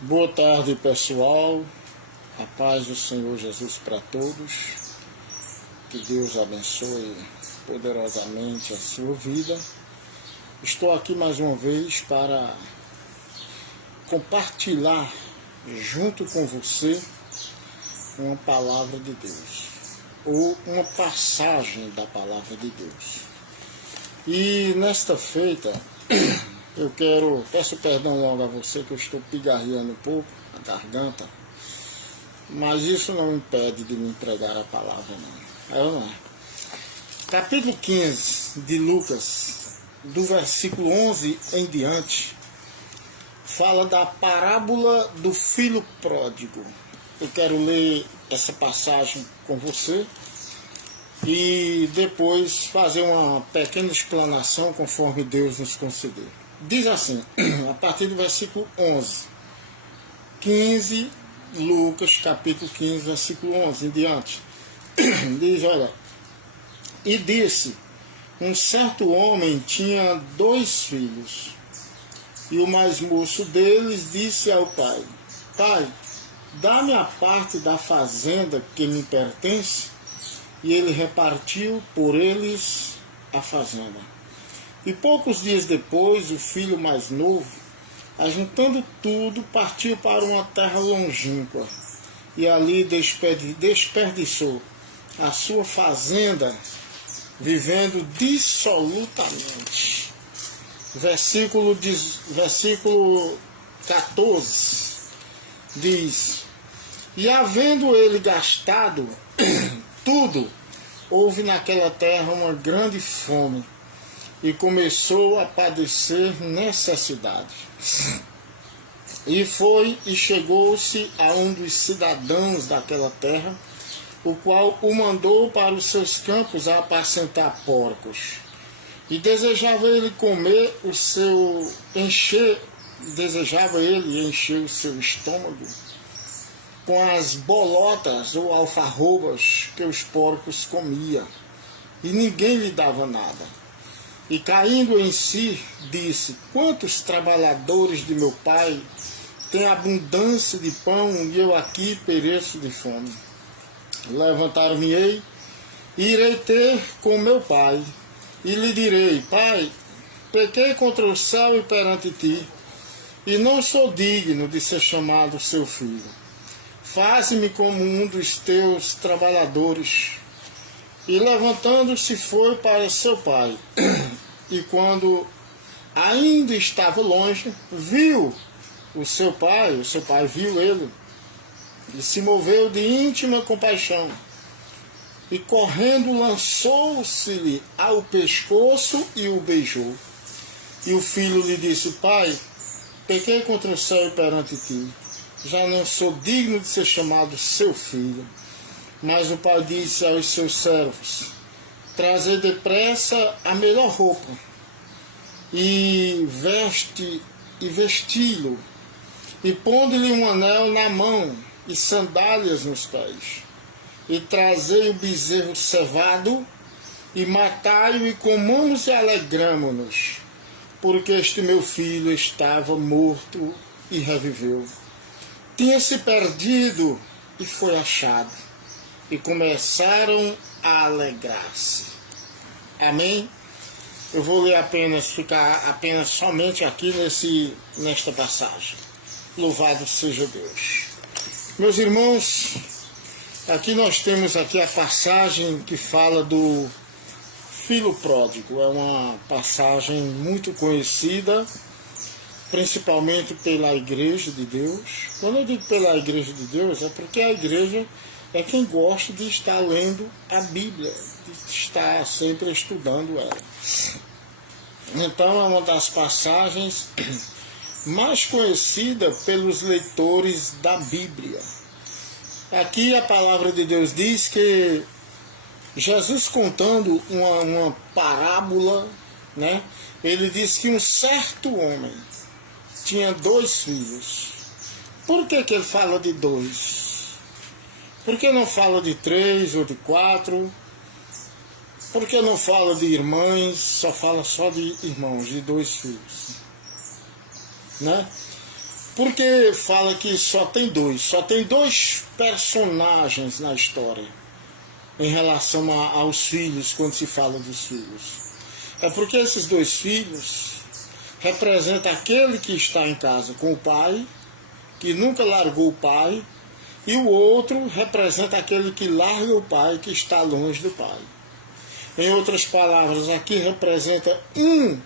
Boa tarde, pessoal. A paz do Senhor Jesus para todos. Que Deus abençoe poderosamente a sua vida. Estou aqui mais uma vez para compartilhar junto com você uma palavra de Deus, ou uma passagem da palavra de Deus. E nesta feita, eu peço perdão logo a você que eu estou pigarreando um pouco a garganta, mas isso não impede de me pregar a palavra, não. Capítulo 15 de Lucas, do versículo 11 em diante, fala da parábola do filho pródigo. Eu quero ler essa passagem com você e depois fazer uma pequena explanação conforme Deus nos conceder. Diz assim, a partir do versículo 15, Lucas capítulo 15, versículo 11 em diante. Diz, olha, e disse, um certo homem tinha 2 filhos, e o mais moço deles disse ao pai, pai, dá-me a parte da fazenda que me pertence, e ele repartiu por eles a fazenda. E poucos dias depois, o filho mais novo, ajuntando tudo, partiu para uma terra longínqua, e ali desperdiçou a sua fazenda, vivendo dissolutamente. Versículo 14 diz, e havendo ele gastado tudo, houve naquela terra uma grande fome, e começou a padecer necessidade. E foi e chegou-se a um dos cidadãos daquela terra, o qual o mandou para os seus campos a apacentar porcos. E desejava ele encher o seu estômago com as bolotas ou alfarrobas que os porcos comiam, e ninguém lhe dava nada. E caindo em si, disse, quantos trabalhadores de meu pai têm abundância de pão, e eu aqui pereço de fome. Levantar-me-ei, e irei ter com meu pai, e lhe direi, pai, pequei contra o céu e perante ti, e não sou digno de ser chamado seu filho. Faze-me como um dos teus trabalhadores. E levantando-se foi para seu pai. E quando ainda estava longe, viu o seu pai viu ele, e se moveu de íntima compaixão. E correndo lançou-se-lhe ao pescoço e o beijou. E o filho lhe disse, pai, pequei contra o céu e perante ti, já não sou digno de ser chamado seu filho. Mas o pai disse aos seus servos, trazei depressa a melhor roupa, e vesti-lo, e pondo-lhe um anel na mão, e sandálias nos pés. E trazei o bezerro cevado, e matai-o, e comamos e alegramo-nos, porque este meu filho estava morto e reviveu. Tinha-se perdido e foi achado. E começaram a alegrar-se. Amém? Eu vou ler ficar apenas somente aqui nesta passagem. Louvado seja Deus. Meus irmãos, aqui nós temos a passagem que fala do filho pródigo. É uma passagem muito conhecida, principalmente pela Igreja de Deus. Quando eu digo pela Igreja de Deus, é porque a Igreja é quem gosta de estar lendo a Bíblia, de estar sempre estudando ela. Então é uma das passagens mais conhecidas pelos leitores da Bíblia. Aqui a palavra de Deus diz que Jesus, contando uma parábola, né, ele diz que um certo homem tinha 2 filhos. Por que ele fala de 2? Por que não fala de 3 ou de 4? Por que não fala de irmãs, só fala só de irmãos, de 2 filhos? Né? Porque fala que só tem dois personagens na história em relação aos filhos, quando se fala dos filhos. É porque esses dois filhos representam aquele que está em casa com o pai, que nunca largou o pai, e o outro representa aquele que larga o pai, que está longe do pai. Em outras palavras, aqui representa um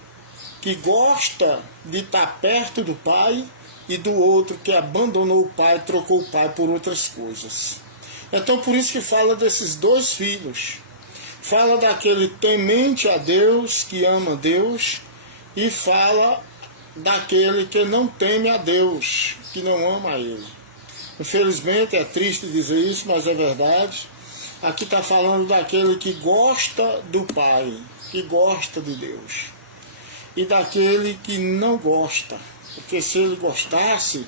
que gosta de estar perto do pai e do outro que abandonou o pai, trocou o pai por outras coisas. Então por isso que fala desses dois filhos. Fala daquele temente a Deus, que ama Deus, e fala daquele que não teme a Deus, que não ama a Ele. Infelizmente é triste dizer isso, mas é verdade. Aqui está falando daquele que gosta do Pai, que gosta de Deus. E daquele que não gosta, porque se ele gostasse,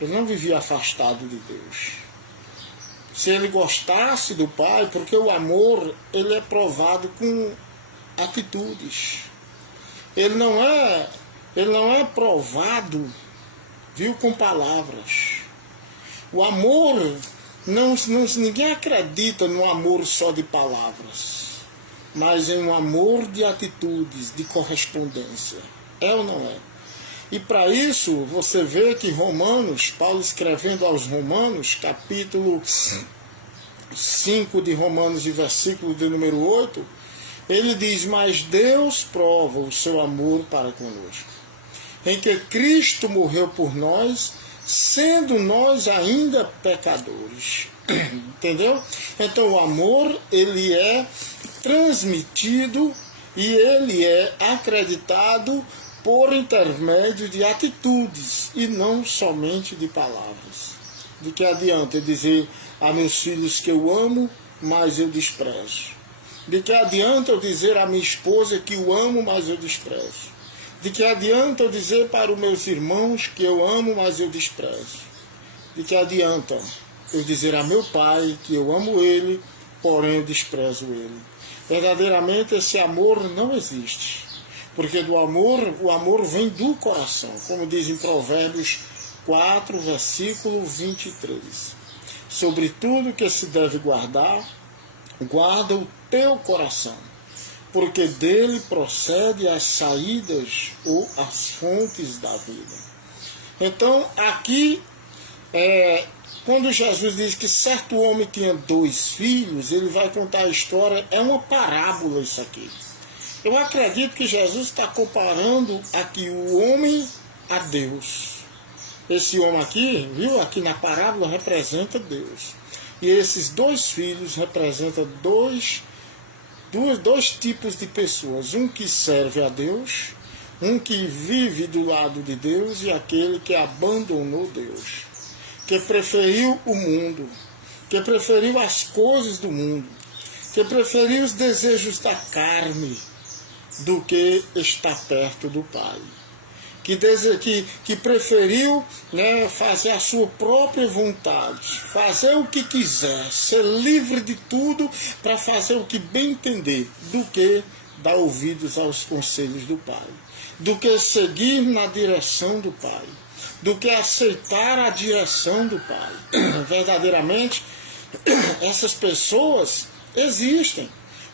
ele não vivia afastado de Deus. Se ele gostasse do Pai, porque o amor, ele é provado com atitudes. Ele não é provado, viu, com palavras. O amor, ninguém acredita no amor só de palavras, mas em um amor de atitudes, de correspondência. É ou não é? E para isso, você vê que Romanos, Paulo escrevendo aos Romanos, capítulo 5 de Romanos e versículo de número 8, ele diz: mas Deus prova o seu amor para conosco, em que Cristo morreu por nós, sendo nós ainda pecadores. Entendeu? Então o amor, ele é transmitido e ele é acreditado por intermédio de atitudes e não somente de palavras. De que adianta eu dizer a meus filhos que eu amo, mas eu desprezo? De que adianta eu dizer a minha esposa que eu amo, mas eu desprezo? De que adianta eu dizer para os meus irmãos que eu amo, mas eu desprezo? De que adianta eu dizer a meu pai que eu amo ele, porém eu desprezo ele? Verdadeiramente esse amor não existe. Porque o amor vem do coração, como diz em Provérbios 4, versículo 23. Sobre tudo que se deve guardar, guarda o teu coração, porque dele procede as saídas ou as fontes da vida. Então, aqui, quando Jesus diz que certo homem tinha 2 filhos, ele vai contar a história, é uma parábola isso aqui. Eu acredito que Jesus está comparando aqui o homem a Deus. Esse homem aqui, viu, aqui na parábola representa Deus. E esses 2 filhos representam dois tipos de pessoas. Um que serve a Deus, um que vive do lado de Deus, e aquele que abandonou Deus, que preferiu o mundo, que preferiu as coisas do mundo, que preferiu os desejos da carne, do que estar perto do Pai, que preferiu, fazer a sua própria vontade, fazer o que quiser, ser livre de tudo para fazer o que bem entender, do que dar ouvidos aos conselhos do Pai, do que seguir na direção do Pai, do que aceitar a direção do Pai. Verdadeiramente, essas pessoas existem.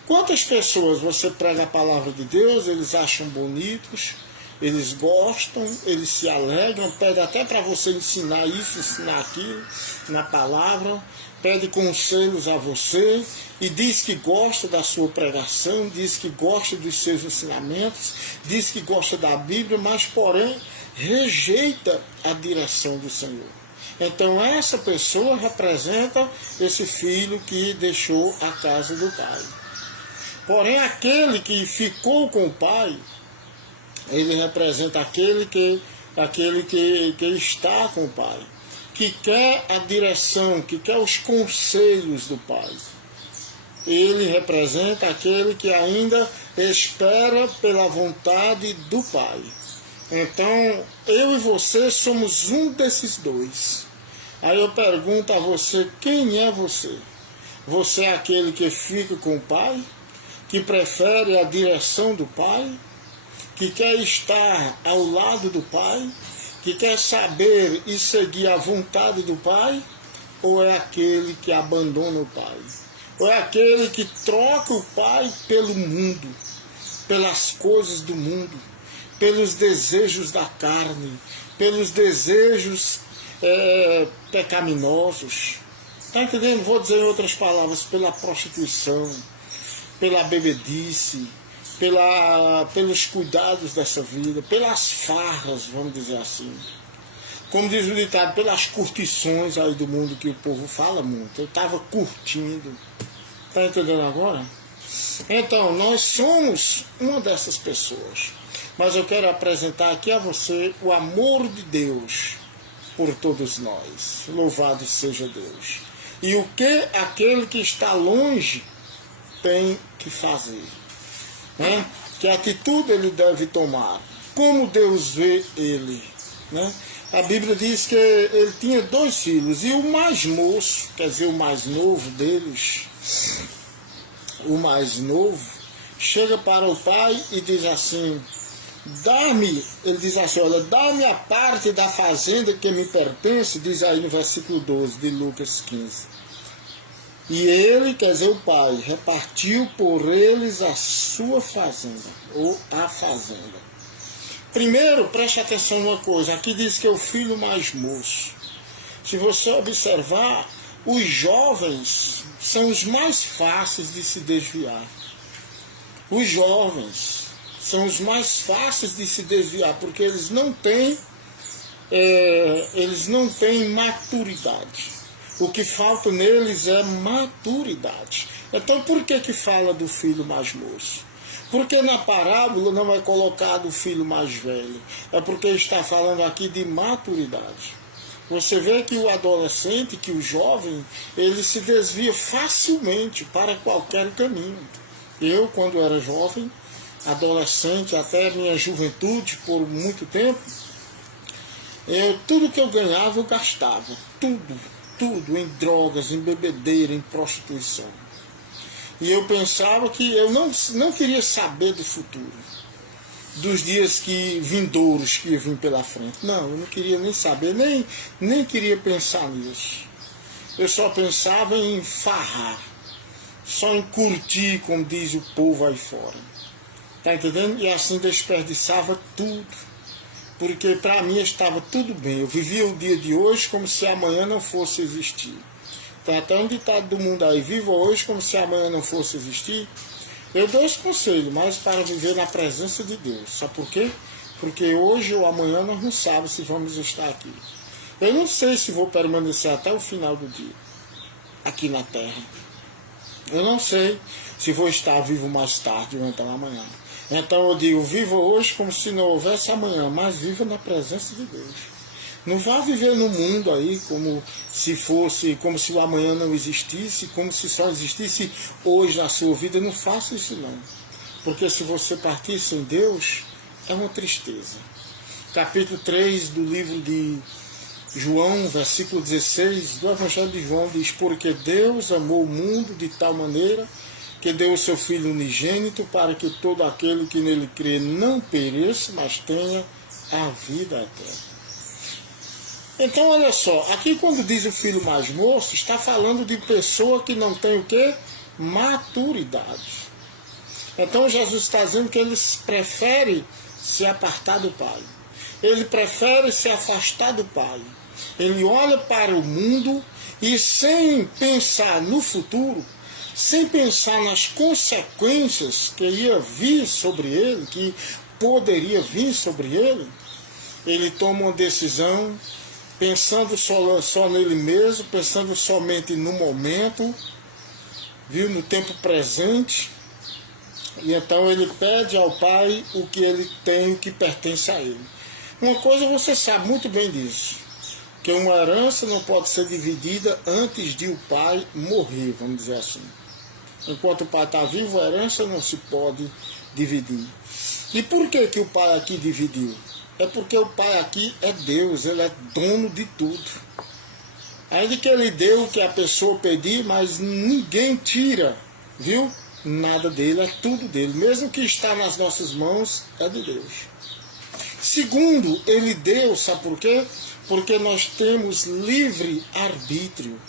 Quantas pessoas você prega a palavra de Deus, eles acham bonitos, eles gostam, eles se alegram, pedem até para você ensinar isso, ensinar aquilo na palavra, pede conselhos a você e diz que gosta da sua pregação, diz que gosta dos seus ensinamentos, diz que gosta da Bíblia, mas porém rejeita a direção do Senhor. Então essa pessoa representa esse filho que deixou a casa do pai. Porém, aquele que ficou com o pai, ele representa aquele que está com o pai, que quer a direção, que quer os conselhos do pai. Ele representa aquele que ainda espera pela vontade do pai. Então, eu e você somos um desses 2. Aí eu pergunto a você, quem é você? Você é aquele que fica com o pai? Que prefere a direção do Pai, que quer estar ao lado do Pai, que quer saber e seguir a vontade do Pai, ou é aquele que abandona o Pai? Ou é aquele que troca o Pai pelo mundo, pelas coisas do mundo, pelos desejos da carne, pelos desejos pecaminosos? Está entendendo? Vou dizer em outras palavras, pela prostituição, pela bebedice, pelos cuidados dessa vida, pelas farras, vamos dizer assim. Como diz o ditado, pelas curtições aí do mundo que o povo fala muito. Eu estava curtindo. Está entendendo agora? Então, nós somos uma dessas pessoas. Mas eu quero apresentar aqui a você o amor de Deus por todos nós. Louvado seja Deus. E o que aquele que está longe tem que fazer, né? Que atitude ele deve tomar, como Deus vê ele, né? A Bíblia diz que ele tinha 2 filhos, e o mais moço, quer dizer, o mais novo deles, o mais novo, chega para o pai e diz assim: ele diz assim, olha, dá-me a parte da fazenda que me pertence, diz aí no versículo 12 de Lucas 15. E ele, quer dizer, o pai, repartiu por eles a sua fazenda, ou a fazenda. Primeiro, preste atenção numa coisa, aqui diz que é o filho mais moço. Se você observar, os jovens são os mais fáceis de se desviar. Os jovens são os mais fáceis de se desviar, porque eles não têm maturidade. O que falta neles é maturidade. Então por que fala do filho mais moço? Porque na parábola não é colocado o filho mais velho. É porque está falando aqui de maturidade. Você vê que o adolescente, que o jovem, ele se desvia facilmente para qualquer caminho. Eu, quando era jovem, adolescente, até minha juventude, por muito tempo, tudo que eu ganhava eu gastava. Tudo em drogas, em bebedeira, em prostituição. E eu pensava que eu não queria saber do futuro, dos dias vindouros que iam vir pela frente. Não, eu não queria nem saber, nem queria pensar nisso. Eu só pensava em farrar, só em curtir, como diz o povo aí fora. Tá entendendo? E assim desperdiçava tudo. Porque para mim estava tudo bem. Eu vivia o dia de hoje como se amanhã não fosse existir. Tem até um ditado do mundo aí: viva hoje como se amanhã não fosse existir. Eu dou esse conselho, mas para viver na presença de Deus. Sabe por quê? Porque hoje ou amanhã nós não sabemos se vamos estar aqui. Eu não sei se vou permanecer até o final do dia aqui na Terra. Eu não sei se vou estar vivo mais tarde ou então amanhã. Então eu digo, viva hoje como se não houvesse amanhã, mas viva na presença de Deus. Não vá viver no mundo aí como se o amanhã não existisse, como se só existisse hoje na sua vida. Não faça isso não. Porque se você partir sem Deus, é uma tristeza. Capítulo 3 do livro de João, versículo 16 do Evangelho de João diz: porque Deus amou o mundo de tal maneira que deu o seu Filho unigênito para que todo aquele que nele crê não pereça, mas tenha a vida eterna. Então, olha só, aqui quando diz o filho mais moço, está falando de pessoa que não tem o quê? Maturidade. Então, Jesus está dizendo que ele prefere se apartar do Pai. Ele prefere se afastar do Pai. Ele olha para o mundo e, sem pensar no futuro, sem pensar nas consequências que ia vir sobre ele, que poderia vir sobre ele, ele toma uma decisão pensando só nele mesmo, pensando somente no momento, viu, no tempo presente. E então ele pede ao Pai o que ele tem, o que pertence a ele. Uma coisa você sabe muito bem disso, que uma herança não pode ser dividida antes de o pai morrer, vamos dizer assim. Enquanto o pai está vivo, a herança não se pode dividir. E por que o pai aqui dividiu? É porque o pai aqui é Deus, ele é dono de tudo. Ainda que ele deu o que a pessoa pedir, mas ninguém tira, viu? Nada dele, é tudo dele. Mesmo que está nas nossas mãos, é de Deus. Segundo, ele deu, sabe por quê? Porque nós temos livre arbítrio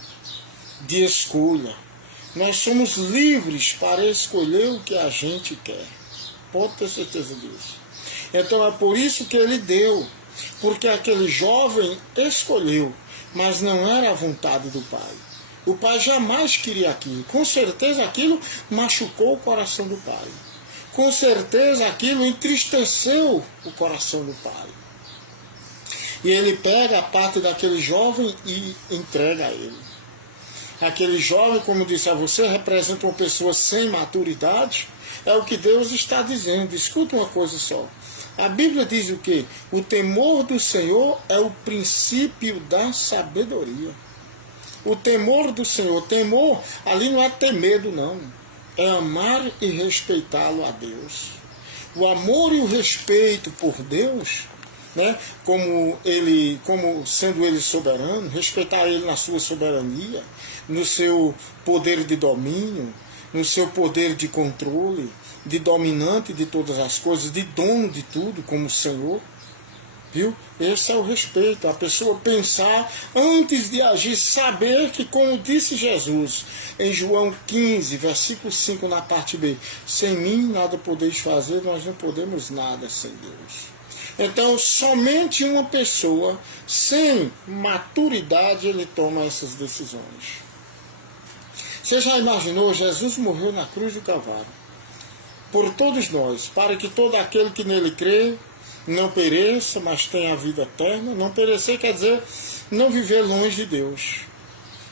de escolha. Nós somos livres para escolher o que a gente quer. Pode ter certeza disso. Então é por isso que ele deu. Porque aquele jovem escolheu, mas não era a vontade do pai. O pai jamais queria aquilo. Com certeza aquilo machucou o coração do pai. Com certeza aquilo entristeceu o coração do pai. E ele pega a parte daquele jovem e entrega a ele. Aquele jovem, como disse a você, representa uma pessoa sem maturidade. É o que Deus está dizendo. Escuta uma coisa só. A Bíblia diz o quê? O temor do Senhor é o princípio da sabedoria. O temor do Senhor. Temor ali não é ter medo, não. É amar e respeitá-lo a Deus. O amor e o respeito por Deus, né, como sendo ele soberano, respeitar ele na sua soberania, no seu poder de domínio, no seu poder de controle, de dominante de todas as coisas, de dono de tudo, como o Senhor. Viu? Esse é o respeito. A pessoa pensar antes de agir, saber que, como disse Jesus em João 15, versículo 5, na parte B, sem mim nada podeis fazer, nós não podemos nada sem Deus. Então, somente uma pessoa sem maturidade, ele toma essas decisões. Você já imaginou? Jesus morreu na cruz do Calvário por todos nós, para que todo aquele que nele crê não pereça, mas tenha a vida eterna. Não perecer quer dizer não viver longe de Deus.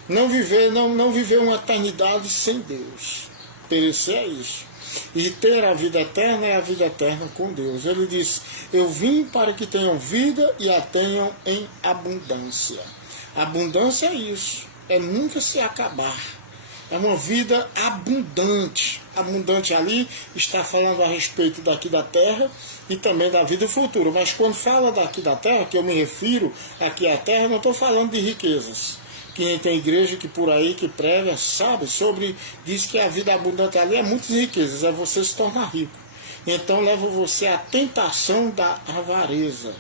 Não viver uma eternidade sem Deus. Perecer é isso. E ter a vida eterna é a vida eterna com Deus. Ele diz, eu vim para que tenham vida e a tenham em abundância. Abundância é isso, é nunca se acabar. É uma vida abundante. Abundante ali está falando a respeito daqui da terra e também da vida futura. Mas quando fala daqui da terra, que eu me refiro aqui à terra, não estou falando de riquezas. Quem tem igreja que por aí que prega, sabe, diz que a vida abundante ali é muitas riquezas, é você se tornar rico. Então leva você à tentação da avareza.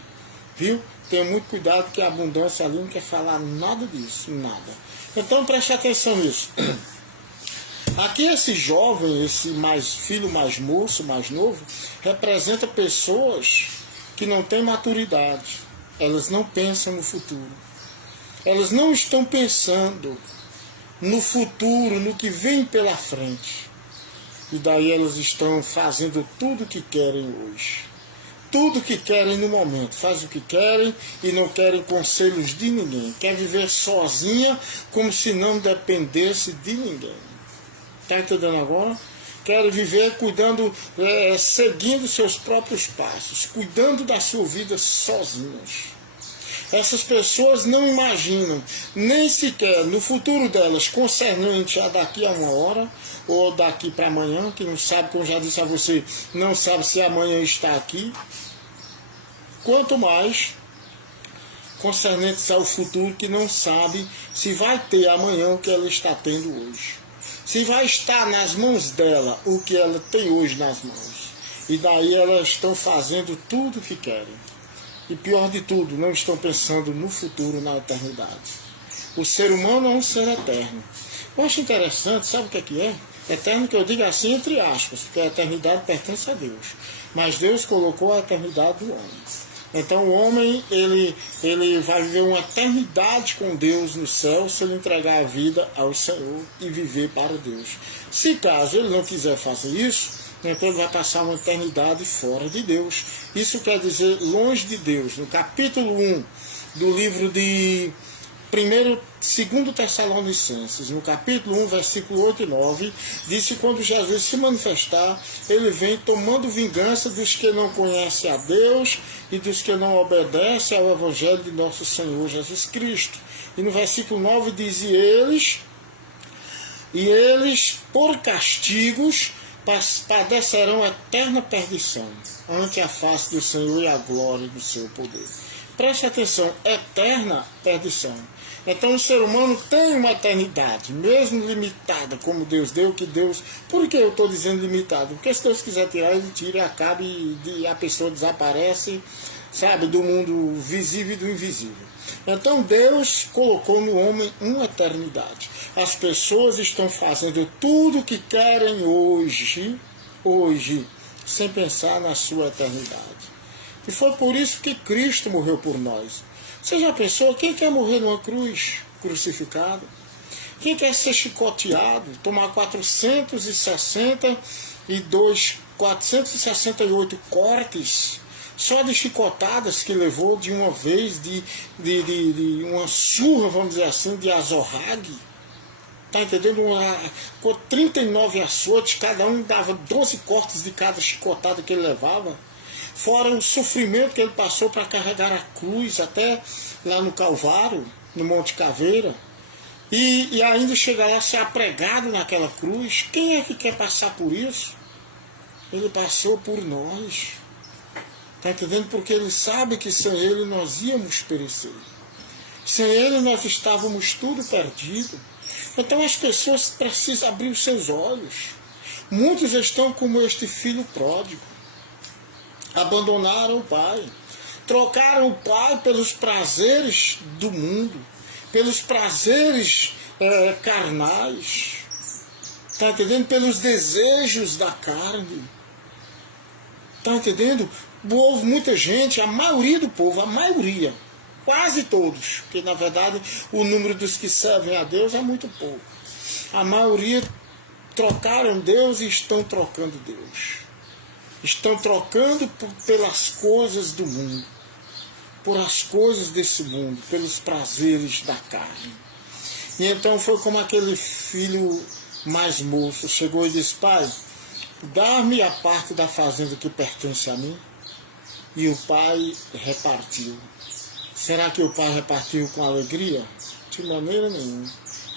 Viu? Tenha muito cuidado que a abundância ali não quer falar nada disso, nada. Então preste atenção nisso. Aqui esse jovem, esse filho mais moço, mais novo, representa pessoas que não têm maturidade. Elas não pensam no futuro. Elas não estão pensando no futuro, no que vem pela frente. E daí elas estão fazendo tudo o que querem hoje. Tudo o que querem no momento. Fazem o que querem e não querem conselhos de ninguém. Quer viver sozinha como se não dependesse de ninguém. Está entendendo agora? Querem viver cuidando, seguindo seus próprios passos, cuidando da sua vida sozinhas. Essas pessoas não imaginam nem sequer no futuro delas concernente a daqui a uma hora ou daqui para amanhã, que não sabe, como já disse a você, não sabe se amanhã está aqui. Quanto mais concernentes ao futuro, que não sabe se vai ter amanhã o que ela está tendo hoje. Se vai estar nas mãos dela o que ela tem hoje nas mãos. E daí elas estão fazendo tudo o que querem. E pior de tudo, não estão pensando no futuro, na eternidade. O ser humano é um ser eterno. Eu acho interessante, sabe o que é? Eterno que eu digo assim entre aspas, porque a eternidade pertence a Deus. Mas Deus colocou a eternidade do homem. Então o homem, ele vai viver uma eternidade com Deus no céu se ele entregar a vida ao Senhor e viver para Deus. Se caso ele não quiser fazer isso, então ele vai passar uma eternidade fora de Deus. Isso quer dizer longe de Deus. No capítulo 1 do livro de 2 Tessalonicenses, no capítulo 1, versículo 8 e 9, diz que quando Jesus se manifestar, ele vem tomando vingança dos que não conhecem a Deus e dos que não obedecem ao Evangelho de nosso Senhor Jesus Cristo. E no versículo 9 diz, e eles por castigos padecerão eterna perdição ante a face do Senhor e a glória do seu poder. Preste atenção, eterna perdição. Então o ser humano tem uma eternidade, mesmo limitada, como Deus deu, que Deus... Por que eu estou dizendo limitado? Porque se Deus quiser tirar, ele tira, acaba e a pessoa desaparece sabe, do mundo visível e do invisível. Então Deus colocou no homem uma eternidade. As pessoas estão fazendo tudo o que querem hoje, sem pensar na sua eternidade. E foi por isso que Cristo morreu por nós. Você já pensou, quem quer morrer numa cruz, crucificado? Quem quer ser chicoteado, tomar 468 cortes, só de chicotadas que levou de uma vez, de uma surra, vamos dizer assim, de azorrague? Tá entendendo? Com 39 açoites, cada um dava 12 cortes de cada chicotada que ele levava. Fora o sofrimento que ele passou para carregar a cruz até lá no Calvário, no Monte Caveira. E ainda chegar lá ser apregado naquela cruz. Quem é que quer passar por isso? Ele passou por nós. Está entendendo? Porque ele sabe que sem ele nós íamos perecer. Sem ele nós estávamos tudo perdido. Então as pessoas precisam abrir os seus olhos. Muitos estão como este filho pródigo. Abandonaram o pai. Trocaram o pai pelos prazeres do mundo. Pelos prazeres carnais. Está entendendo? Pelos desejos da carne. Está entendendo? Houve muita gente, a maioria do povo, a maioria, quase todos, porque na verdade o número dos que servem a Deus é muito pouco. A maioria trocaram Deus e estão trocando Deus. Estão trocando pelas coisas do mundo, por as coisas desse mundo, pelos prazeres da carne. E então foi como aquele filho mais moço chegou e disse: pai, dá-me a parte da fazenda que pertence a mim. E o pai repartiu. Será que o pai repartiu com alegria? De maneira nenhuma.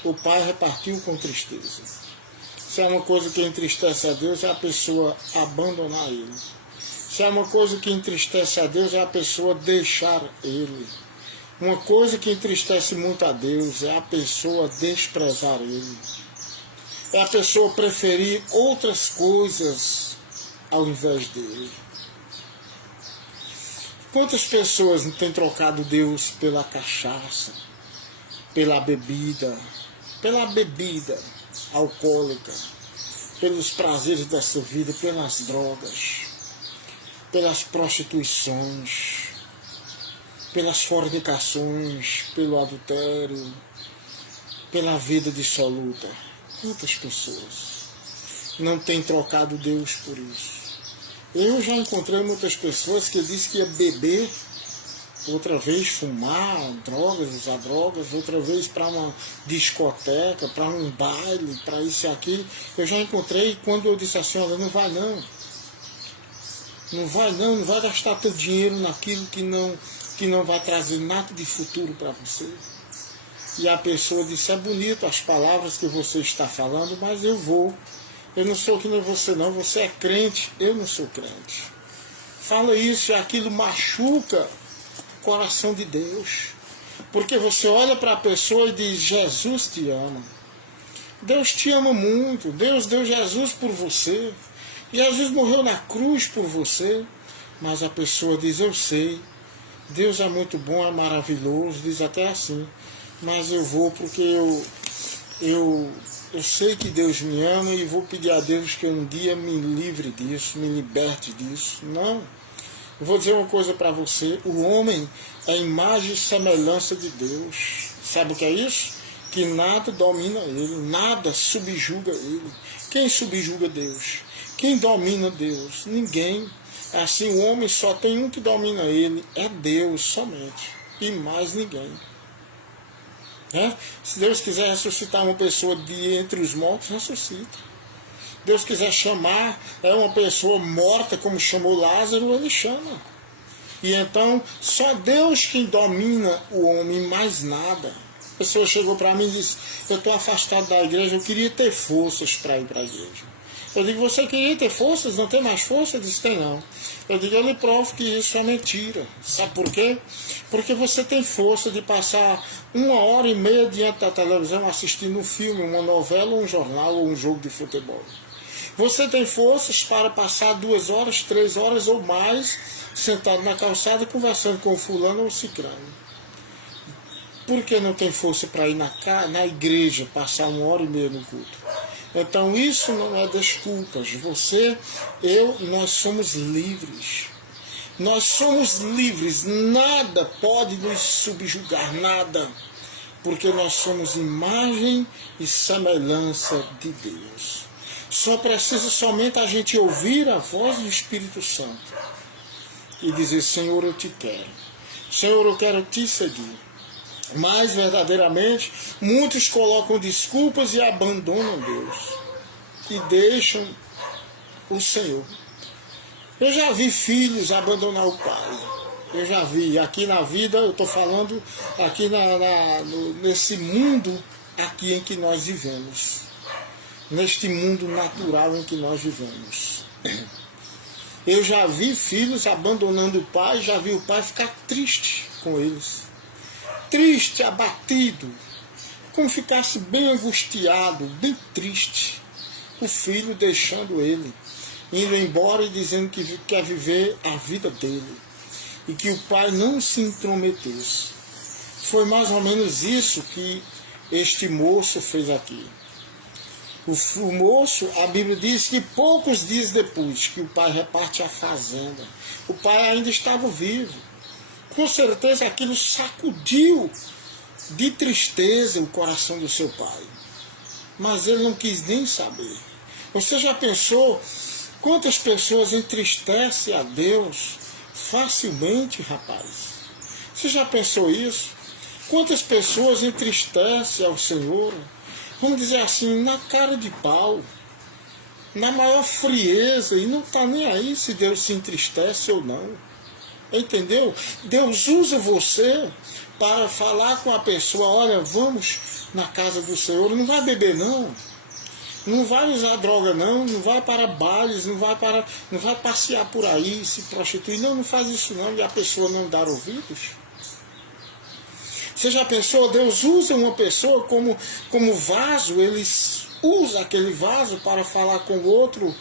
O pai repartiu com tristeza. Se é uma coisa que entristece a Deus, é a pessoa abandonar ele. Se é uma coisa que entristece a Deus, é a pessoa deixar ele. Uma coisa que entristece muito a Deus é a pessoa desprezar ele. É a pessoa preferir outras coisas ao invés dele. Quantas pessoas não têm trocado Deus pela cachaça, pela bebida alcoólica, pelos prazeres dessa vida, pelas drogas, pelas prostituições, pelas fornicações, pelo adultério, pela vida dissoluta. Quantas pessoas não têm trocado Deus por isso? Eu já encontrei muitas pessoas que dizem que ia beber, outra vez fumar drogas, usar drogas, outra vez para uma discoteca, para um baile, para isso e aquilo. Eu já encontrei quando eu disse assim: olha, não vai não. Não vai gastar teu dinheiro naquilo que não vai trazer nada de futuro para você. E a pessoa disse: é bonito as palavras que você está falando, mas eu vou. Eu não sou que nem você não, você é crente, eu não sou crente. Fala isso e aquilo machuca o coração de Deus. Porque você olha para a pessoa e diz: Jesus te ama. Deus te ama muito, Deus deu Jesus por você. Jesus morreu na cruz por você. Mas a pessoa diz: eu sei, Deus é muito bom, é maravilhoso, diz até assim. Mas eu vou porque eu sei que Deus me ama e vou pedir a Deus que um dia me livre disso, me liberte disso. Não. Eu vou dizer uma coisa para você: o homem é imagem e semelhança de Deus. Sabe o que é isso? Que nada domina ele, nada subjuga ele. Quem subjuga Deus? Quem domina Deus? Ninguém. Assim, o homem só tem um que domina ele, é Deus somente, e mais ninguém. Se Deus quiser ressuscitar uma pessoa de entre os mortos, ressuscita. Deus quiser chamar uma pessoa morta, como chamou Lázaro, ele chama. E então, só Deus quem domina o homem, mais nada. A pessoa chegou para mim e disse: eu estou afastado da igreja, eu queria ter forças para ir para a igreja. Eu digo: você queria ter forças? Não tem mais força? Ele disse: tem não. Eu digo: eu lhe provo que isso é mentira. Sabe por quê? Porque você tem força de passar 1h30 diante da televisão assistindo um filme, uma novela, um jornal ou um jogo de futebol. Você tem forças para passar 2 horas, 3 horas ou mais sentado na calçada conversando com o fulano ou o cicrano. Por que não tem força para ir na igreja, passar 1h30 no culto? Então isso não é desculpas. Você, eu, nós somos livres. Nós somos livres. Nada pode nos subjugar, nada. Porque nós somos imagem e semelhança de Deus. Só precisa somente a gente ouvir a voz do Espírito Santo e dizer: Senhor, eu te quero. Senhor, eu quero te seguir. Mas, verdadeiramente, muitos colocam desculpas e abandonam Deus. E deixam o Senhor. Eu já vi filhos abandonar o pai. Eu já vi. Aqui na vida, eu estou falando aqui nesse mundo aqui em que nós vivemos. Neste mundo natural em que nós vivemos. Eu já vi filhos abandonando o pai, já vi o pai ficar triste com eles. Triste, abatido, como ficasse bem angustiado, bem triste. O filho deixando ele, indo embora e dizendo que quer viver a vida dele. E que o pai não se intrometesse. Foi mais ou menos isso que este moço fez aqui. O moço, a Bíblia diz que poucos dias depois que o pai reparte a fazenda, o pai ainda estava vivo. Com certeza aquilo sacudiu de tristeza o coração do seu pai. Mas ele não quis nem saber. Você já pensou quantas pessoas entristecem a Deus facilmente, rapaz? Você já pensou isso? Quantas pessoas entristecem ao Senhor? Vamos dizer assim, na cara de pau, na maior frieza, e não está nem aí se Deus se entristece ou não. Entendeu? Deus usa você para falar com a pessoa: olha, vamos na casa do Senhor, não vai beber não, não vai usar droga não, não vai para bailes, não vai passear por aí, se prostituir, não faz isso não, e a pessoa não dar ouvidos. Você já pensou? Deus usa uma pessoa como vaso, ele usa aquele vaso para falar com o outro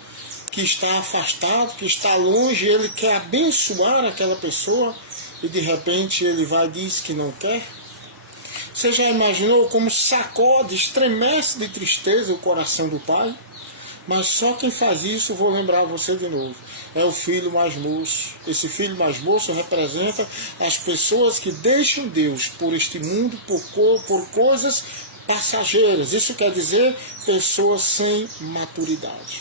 que está afastado, que está longe, ele quer abençoar aquela pessoa e de repente ele vai e diz que não quer? Você já imaginou como sacode, estremece de tristeza o coração do pai? Mas só quem faz isso, vou lembrar você de novo, é o filho mais moço. Esse filho mais moço representa as pessoas que deixam Deus por este mundo, por coisas passageiras. Isso quer dizer pessoas sem maturidade.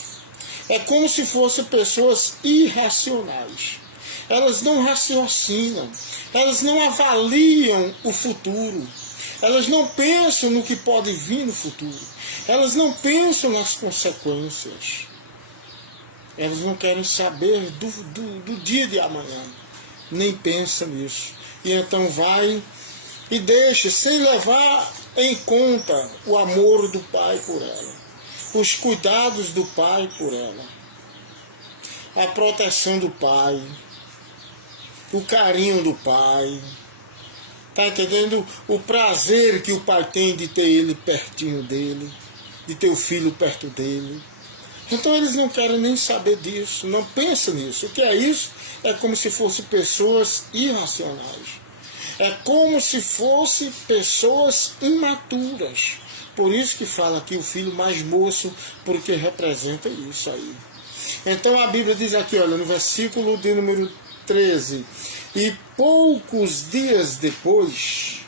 É como se fossem pessoas irracionais. Elas não raciocinam, elas não avaliam o futuro, elas não pensam no que pode vir no futuro, elas não pensam nas consequências, elas não querem saber do dia de amanhã, nem pensam nisso. E então vai e deixa, sem levar em conta o amor do pai por ela, os cuidados do pai por ela, a proteção do pai, o carinho do pai, tá entendendo? O prazer que o pai tem de ter ele pertinho dele, de ter o filho perto dele. Então eles não querem nem saber disso, não pensam nisso. O que é isso? É como se fossem pessoas irracionais. É como se fossem pessoas imaturas. Por isso que fala aqui o filho mais moço, porque representa isso aí. Então a Bíblia diz aqui, olha, no versículo de número 13, e poucos dias depois,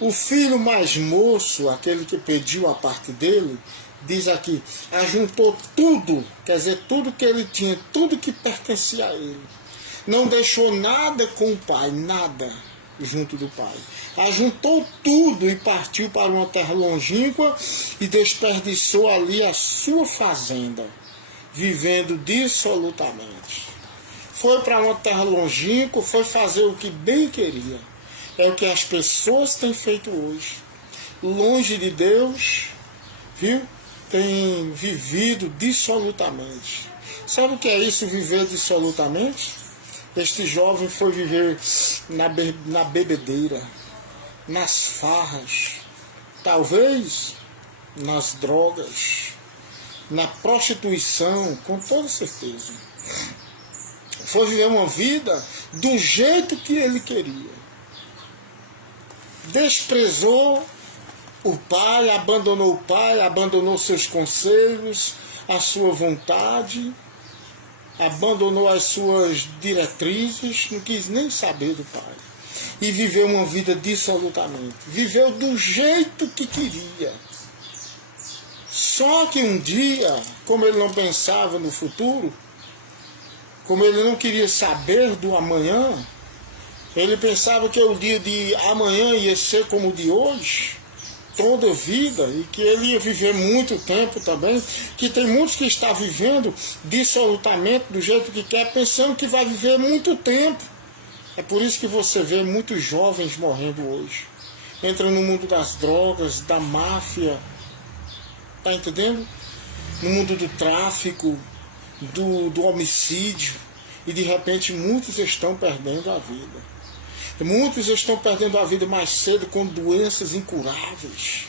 o filho mais moço, aquele que pediu a parte dele, diz aqui, ajuntou tudo, quer dizer, tudo que ele tinha, tudo que pertencia a ele. Não deixou nada com o pai, nada junto do pai. Ajuntou tudo e partiu para uma terra longínqua e desperdiçou ali a sua fazenda, vivendo dissolutamente. Foi para uma terra longínqua, foi fazer o que bem queria. É o que as pessoas têm feito hoje. Longe de Deus, viu? Tem vivido dissolutamente. Sabe o que é isso, viver dissolutamente? Este jovem foi viver na bebedeira, nas farras, talvez nas drogas, na prostituição, com toda certeza. Foi viver uma vida do jeito que ele queria. Desprezou o pai, abandonou seus conselhos, a sua vontade, abandonou as suas diretrizes, não quis nem saber do pai. E viveu uma vida dissolutamente. Viveu do jeito que queria. Só que um dia, como ele não pensava no futuro, como ele não queria saber do amanhã, ele pensava que o dia de amanhã ia ser como o de hoje, toda a vida, e que ele ia viver muito tempo também, que tem muitos que estão vivendo dissolutamente, do jeito que quer, pensando que vai viver muito tempo. É por isso que você vê muitos jovens morrendo hoje. Entram no mundo das drogas, da máfia, tá entendendo? No mundo do tráfico, do homicídio, e de repente muitos estão perdendo a vida. Muitos estão perdendo a vida mais cedo com doenças incuráveis.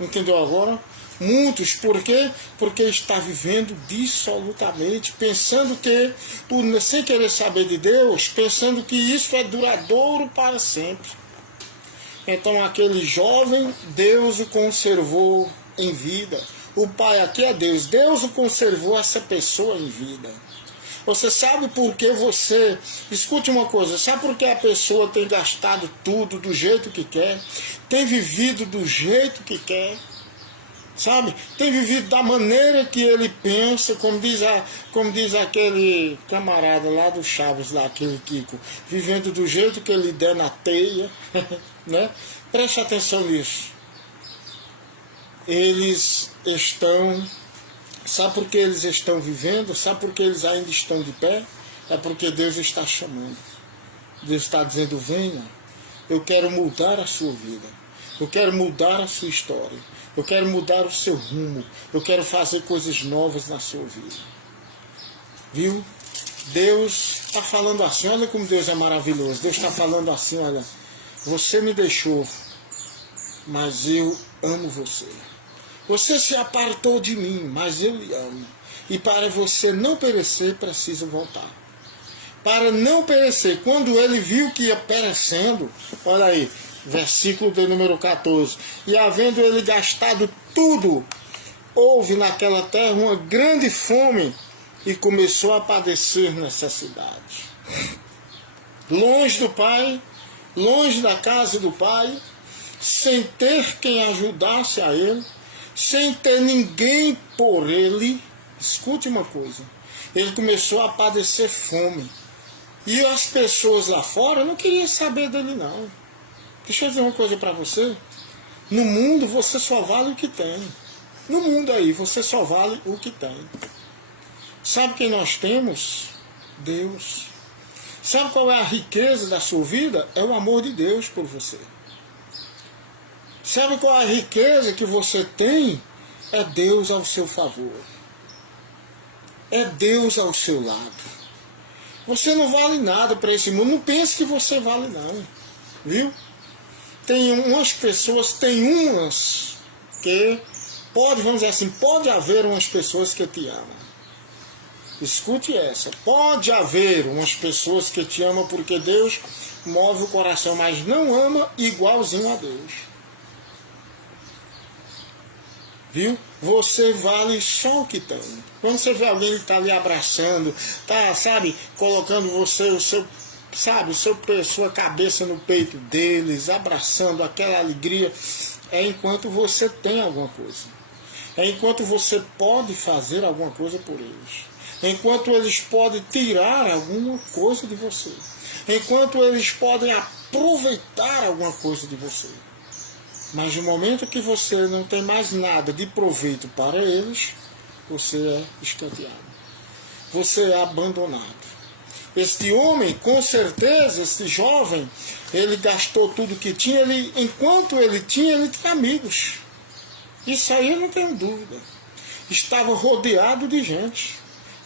Entendeu agora? Muitos, por quê? Porque está vivendo dissolutamente, pensando que, sem querer saber de Deus, pensando que isso é duradouro para sempre. Então aquele jovem, Deus o conservou em vida. O pai aqui é Deus. Deus o conservou essa pessoa em vida. Você sabe por que você... Escute uma coisa, sabe por que a pessoa tem gastado tudo do jeito que quer? Tem vivido do jeito que quer? Sabe? Tem vivido da maneira que ele pensa, como diz aquele camarada lá do Chaves, lá, aquele Kiko, vivendo do jeito que ele der na teia, né? Preste atenção nisso. Eles estão... Sabe por que eles estão vivendo? Sabe por que eles ainda estão de pé? É porque Deus está chamando. Deus está dizendo, venha, eu quero mudar a sua vida. Eu quero mudar a sua história. Eu quero mudar o seu rumo. Eu quero fazer coisas novas na sua vida. Viu? Deus está falando assim, olha como Deus é maravilhoso. Deus está falando assim, olha, você me deixou, mas eu amo você. Você se apartou de mim, mas eu lhe amo. E para você não perecer, precisa voltar. Para não perecer, quando ele viu que ia perecendo, olha aí, versículo de número 14. E havendo ele gastado tudo, houve naquela terra uma grande fome e começou a padecer necessidade. Longe do pai, longe da casa do pai, sem ter quem ajudasse a ele, sem ter ninguém por ele. Escute uma coisa, ele começou a padecer fome. E as pessoas lá fora não queriam saber dele não. Deixa eu dizer uma coisa para você. No mundo você só vale o que tem. No mundo aí você só vale o que tem. Sabe quem nós temos? Deus. Sabe qual é a riqueza da sua vida? É o amor de Deus por você. Sabe qual é a riqueza que você tem? É Deus ao seu favor. É Deus ao seu lado. Você não vale nada para esse mundo. Não pense que você vale não. Viu? Tem umas pessoas, que pode, vamos dizer assim, pode haver umas pessoas que te amam. Escute essa. Pode haver umas pessoas que te amam porque Deus move o coração, mas não ama igualzinho a Deus. Viu? Você vale só o que tem. Quando você vê alguém que está ali abraçando, tá, sabe, colocando você, sua cabeça no peito deles, abraçando aquela alegria, é enquanto você tem alguma coisa. É enquanto você pode fazer alguma coisa por eles. Enquanto eles podem tirar alguma coisa de você. Enquanto eles podem aproveitar alguma coisa de você. Mas no momento que você não tem mais nada de proveito para eles, você é escanteado. Você é abandonado. Este homem, com certeza, este jovem, ele gastou tudo que tinha. Enquanto ele tinha amigos. Isso aí eu não tenho dúvida. Estava rodeado de gente.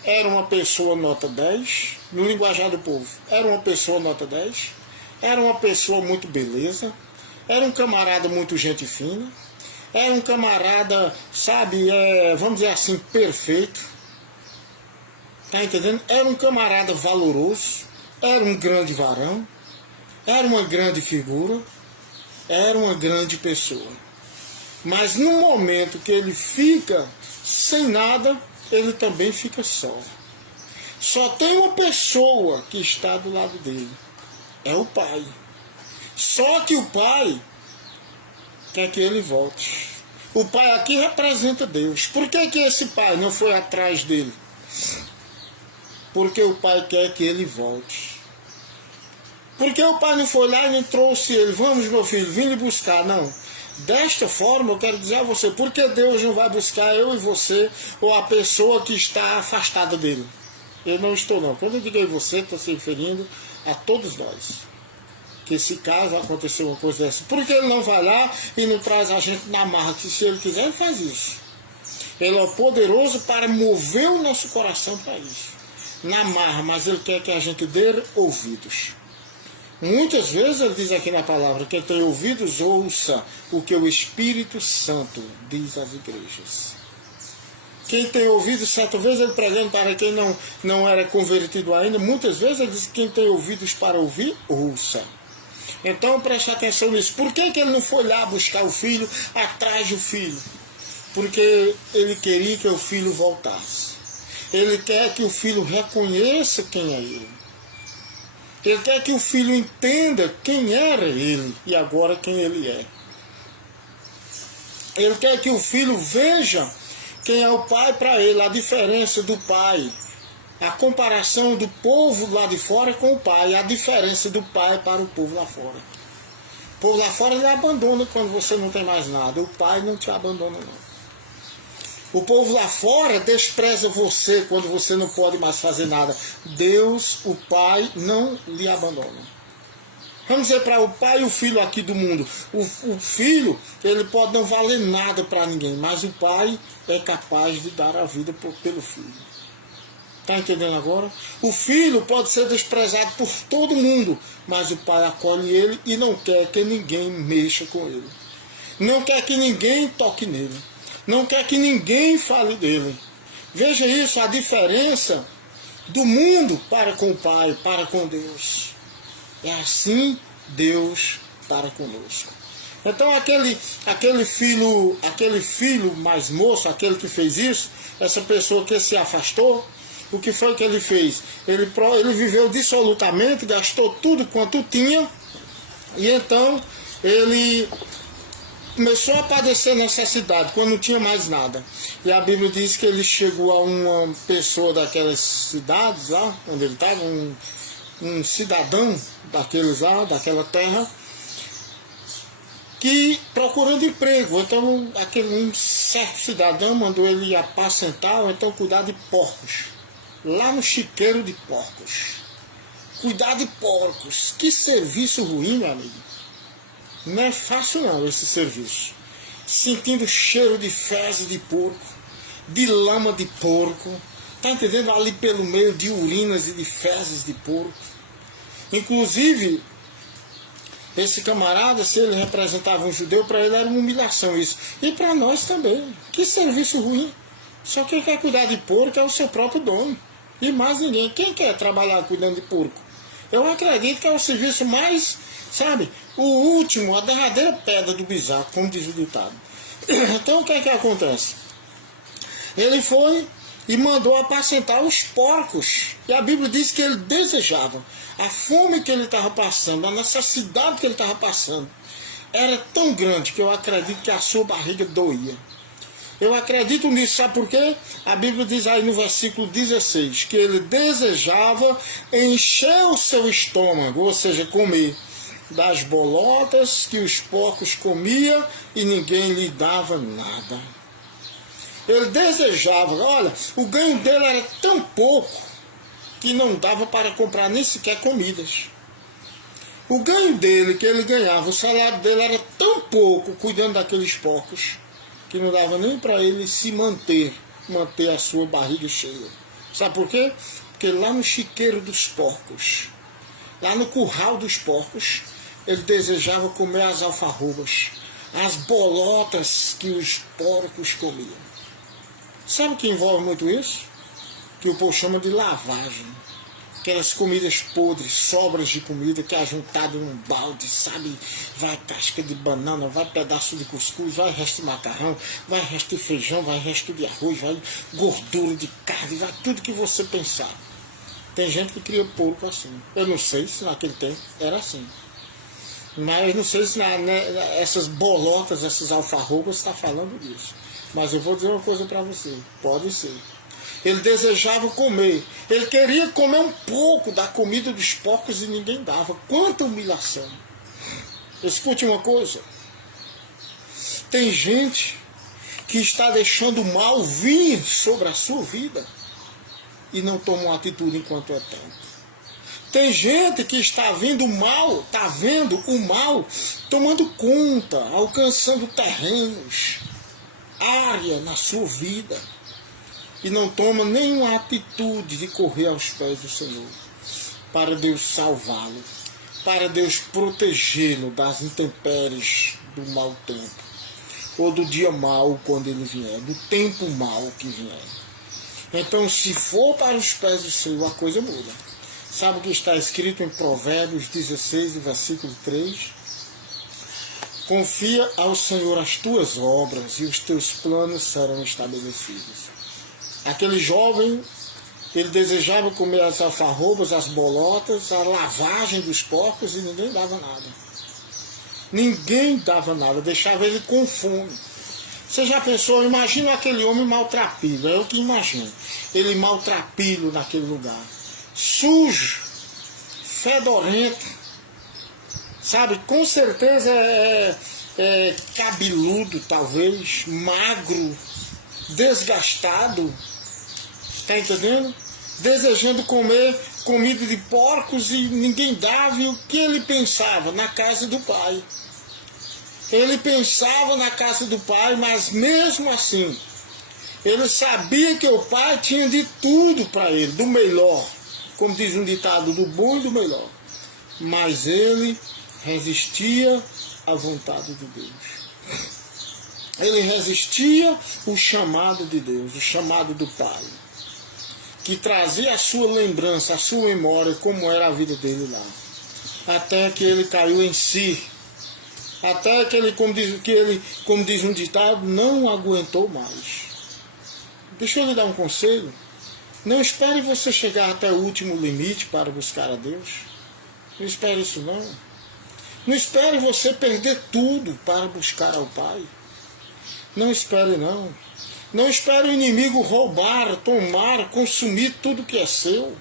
Era uma pessoa nota 10, no linguajar do povo. Era uma pessoa nota 10. Era uma pessoa muito beleza. Era um camarada muito gente fina. Era um camarada, sabe, vamos dizer assim, perfeito. Tá entendendo? Era um camarada valoroso, era um grande varão, era uma grande figura, era uma grande pessoa. Mas no momento que ele fica sem nada, ele também fica só. Só tem uma pessoa que está do lado dele, é o pai. Só que o pai quer que ele volte. O pai aqui representa Deus. Por que que esse pai não foi atrás dele? Porque o pai quer que ele volte. Porque o pai não foi lá e nem trouxe ele. Vamos, meu filho, vim lhe buscar. Não. Desta forma, eu quero dizer a você, por que Deus não vai buscar eu e você, ou a pessoa que está afastada dele? Eu não estou, não. Quando eu digo eu e você, estou se referindo a todos nós. Que se caso acontecer uma coisa dessa, por que ele não vai lá e não traz a gente na marra? Que se ele quiser, ele faz isso. Ele é poderoso para mover o nosso coração para isso. Na marra, mas ele quer que a gente dê ouvidos. Muitas vezes ele diz aqui na palavra, quem tem ouvidos, ouça o que o Espírito Santo diz às igrejas. Quem tem ouvidos, certa vez ele pregando para quem não era convertido ainda, muitas vezes ele diz, quem tem ouvidos para ouvir, ouça. Então preste atenção nisso. Por que que ele não foi lá buscar o filho, atrás do filho? Porque ele queria que o filho voltasse. Ele quer que o filho reconheça quem é ele. Ele quer que o filho entenda quem era ele e agora quem ele é. Ele quer que o filho veja quem é o pai para ele, a diferença do pai. A comparação do povo lá de fora com o pai, a diferença do pai para o povo lá fora. O povo lá fora ele abandona quando você não tem mais nada, o pai não te abandona não. O povo lá fora despreza você quando você não pode mais fazer nada. Deus, o pai, não lhe abandona. Vamos dizer para o pai e o filho aqui do mundo. O filho, ele pode não valer nada para ninguém, mas o pai é capaz de dar a vida pelo filho. Está entendendo agora? O filho pode ser desprezado por todo mundo, mas o pai acolhe ele e não quer que ninguém mexa com ele. Não quer que ninguém toque nele. Não quer que ninguém fale dele. Veja isso, a diferença do mundo para com o pai, para com Deus. É assim Deus para conosco. Então aquele filho mais moço, aquele que fez isso, essa pessoa que se afastou, o que foi que ele fez? Ele viveu dissolutamente, gastou tudo quanto tinha, e então ele começou a padecer necessidade, quando não tinha mais nada. E a Bíblia diz que ele chegou a uma pessoa daquelas cidades lá, onde ele estava, um cidadão daqueles lá, daquela terra, que procurando emprego. Então um certo cidadão mandou ele apacentar, ou então cuidar de porcos. Lá no chiqueiro de porcos. Cuidar de porcos. Que serviço ruim, meu amigo. Não é fácil não esse serviço. Sentindo cheiro de fezes de porco, de lama de porco. Tá entendendo? Ali pelo meio de urinas e de fezes de porco. Inclusive, esse camarada, se ele representava um judeu, para ele era uma humilhação isso. E para nós também. Que serviço ruim. Só quem quer cuidar de porco é o seu próprio dono. E mais ninguém. Quem quer trabalhar cuidando de porco? Eu acredito que é o serviço mais, sabe, o último, a derradeira pedra do bizarro, como diz o ditado. Então o que é que acontece? Ele foi e mandou apacentar os porcos. E a Bíblia diz que ele desejava. A fome que ele estava passando, a necessidade que ele estava passando, era tão grande que eu acredito que a sua barriga doía. Eu acredito nisso, sabe por quê? A Bíblia diz aí no versículo 16, que ele desejava encher o seu estômago, ou seja, comer das bolotas que os porcos comiam e ninguém lhe dava nada. Ele desejava, olha, o ganho dele era tão pouco que não dava para comprar nem sequer comidas. O ganho dele, que ele ganhava, o salário dele era tão pouco cuidando daqueles porcos, que não dava nem para ele se manter a sua barriga cheia. Sabe por quê? Porque lá no chiqueiro dos porcos, lá no curral dos porcos, ele desejava comer as alfarrobas. as bolotas que os porcos comiam. Sabe o que envolve muito isso? Que o povo chama de lavagem. Aquelas comidas podres, sobras de comida que é juntado num balde, sabe? Vai casca de banana, vai pedaço de cuscuz, vai resto de macarrão, vai resto de feijão, vai resto de arroz, vai gordura de carne, vai tudo que você pensar. Tem gente que cria porco assim. Eu não sei se naquele tempo era assim. Mas não sei se essas bolotas, essas alfarrobas está falando disso. Mas eu vou dizer uma coisa para você. Pode ser. Ele desejava comer. Ele queria comer um pouco da comida dos porcos e ninguém dava. Quanta humilhação. Escute uma coisa. Tem gente que está deixando o mal vir sobre a sua vida e não toma uma atitude enquanto é tempo. Tem gente que está vendo o mal tomando conta, alcançando terrenos, área na sua vida, e não toma nenhuma atitude de correr aos pés do Senhor, para Deus salvá-lo, para Deus protegê-lo das intempéries do mau tempo, ou do dia mau quando ele vier, do tempo mau que vier. Então, se for para os pés do Senhor, a coisa muda. Sabe o que está escrito em Provérbios 16, versículo 3? Confia ao Senhor as tuas obras e os teus planos serão estabelecidos. Aquele jovem, ele desejava comer as alfarrobas, as bolotas, a lavagem dos porcos e ninguém dava nada. Ninguém dava nada, deixava ele com fome. Você já pensou, imagina aquele homem maltrapilho, é o que imagino. Ele maltrapilho naquele lugar. Sujo, fedorento, sabe, com certeza é cabeludo talvez, magro, desgastado, tá entendendo? Desejando comer comida de porcos e ninguém dava. E o que ele pensava? Na casa do pai. Ele pensava na casa do pai, mas mesmo assim, ele sabia que o pai tinha de tudo para ele, do melhor. Como diz um ditado, do bom e do melhor. Mas ele resistia à vontade de Deus. Ele resistia o chamado de Deus, o chamado do Pai, que trazia a sua lembrança, a sua memória, como era a vida dele lá. Até que ele caiu em si. Até que ele, como diz um ditado, não aguentou mais. Deixa eu lhe dar um conselho. Não espere você chegar até o último limite para buscar a Deus. Não espere isso não. Não espere você perder tudo para buscar ao Pai. Não espere não. Não espere o inimigo roubar, tomar, consumir tudo que é seu.